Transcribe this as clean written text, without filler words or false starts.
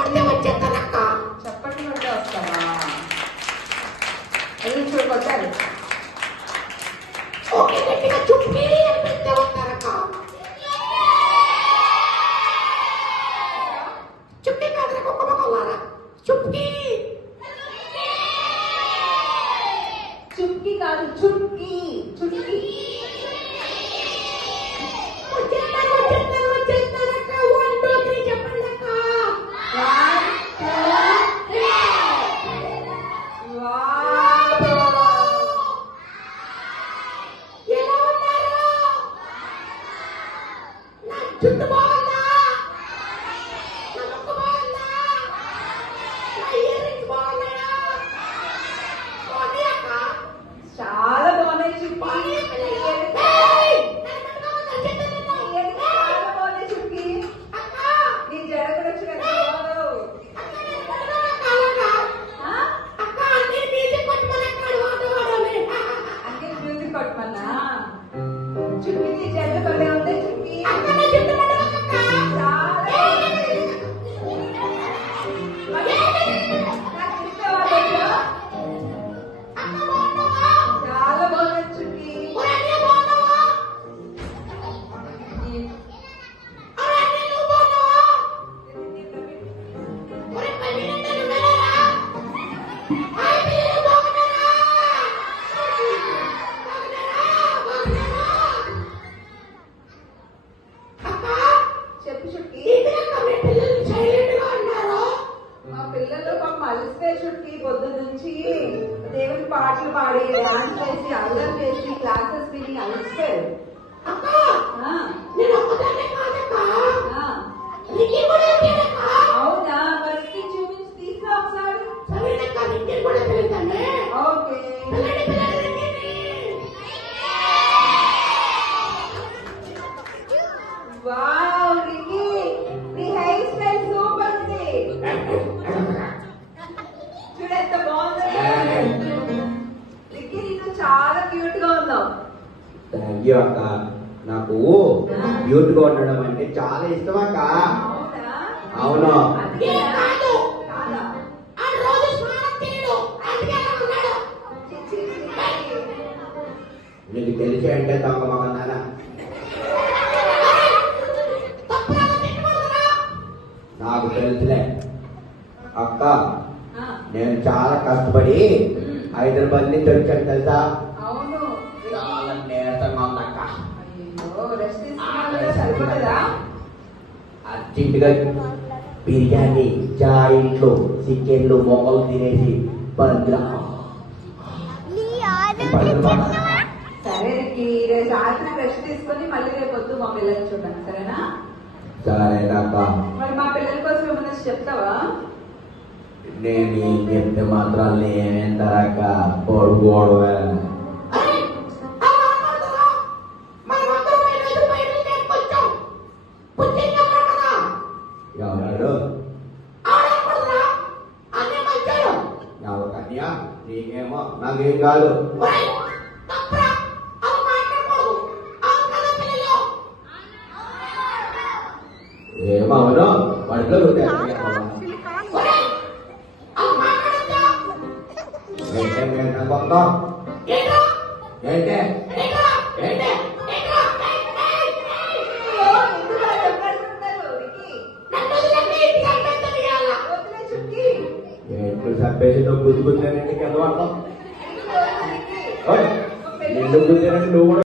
కొడితే వచ్చేస్తానక్క. చప్పట్లు కొడితే వస్తావా? అది చూడకొచ్చారు. ఓకే గట్టిగా చుప్పి అనిపిస్తే వస్తారక్క. చుప్పి కాదు కుక్కమ కొల్లారా. చుప్పి చుక్కి కాదు, చుట్కీ. చుట్కీ వచ్చేస్తారక్క. 1 2 3 చెప్పండి అక్క. 1 2 3. ఎలా ఉన్నారు? నా జుట్టు బాగుందా? నా ముక్కు బాగుందా? నా ఇయర్ రింగ్స్ బాగున్నాయా? బాగున్నాయి అక్క. చాలా బాగున్నాయి చుక్కి. చాలా బాగున్నాయి చుక్కి. నీ జడ కూడా చూడండి బాగున్నావు. అన్ని మ్యూజిక్ కొట్టమన్నా. చుక్కి నీ జడ కొట్టే ఉంది చుక్కి. చాలా బాగున్నాయి చుక్కి. చెప్పు చుక్కి. మా పిల్లలు పాపం అలసిపోయి చుట్కి పొద్దు నుంచి దేవుని పాటలు పాడి డాన్స్ చేసి అల్లరి చేసి క్లాసెస్ విని అలసిపోయారు. ఆ, ఆ. అవునా? మరి చూపించి తీసుకురా ఒకసారి. ఓకే. వావ్ రికీ, నీ హెయిర్ స్టైల్ సూపర్ ఉంది. చూడు ఎంత బాగుందో. రికీ నువ్వు చాలా క్యూట్ గా ఉన్నావు. థ్యాంక్ యూ అక్క. నాకు క్యూట్ గా ఉండడం అంటే చాలా ఇష్టం అక్క. అవునా? అవును. అందుకేనా? కాదా? చి, చి, చి. నీకు తెలిసి అంటే తప్ప మగన్నానా? నాకు తెలుసులే అక్క. ఆ, నేను చాలా కష్టపడి హైదరాబాద్ నుంచి వచ్చాను తెలుసా. అవును. చాలా నీరసంగా ఉందక్క. అయ్యో, రెస్ట్ తీసుకున్నావు కదా, సరిపోలేదా? అర్జెంటుగా బిర్యానీ, జాయింట్లు, చికెన్లు, మొక్కలు తినేసి పంద్రా. సరే రికీ, రేపు రాత్రి రెస్ట్ తీసుకొని మళ్ళీ రేపు వద్దు మా పిల్లల్ని చూడండి, సరేనా? సరేనక్క. మరి మా పిల్లల కోసం ఏమన్నా చెప్తావా? నేను ఏం చెప్తే మాత్రం ఏమేంటారక్క? పొడుగోడవే. ఎవరాడు? ఎవరికన్యా? నీకేమో నాకేం కాదు. ఏమవును పడిలో కొత్త ఏంటే చంపేసి నువ్వు గుద్దుకున్నానంటే కదా నిన్ను గుద్దినట్టు నువ్వు కూడా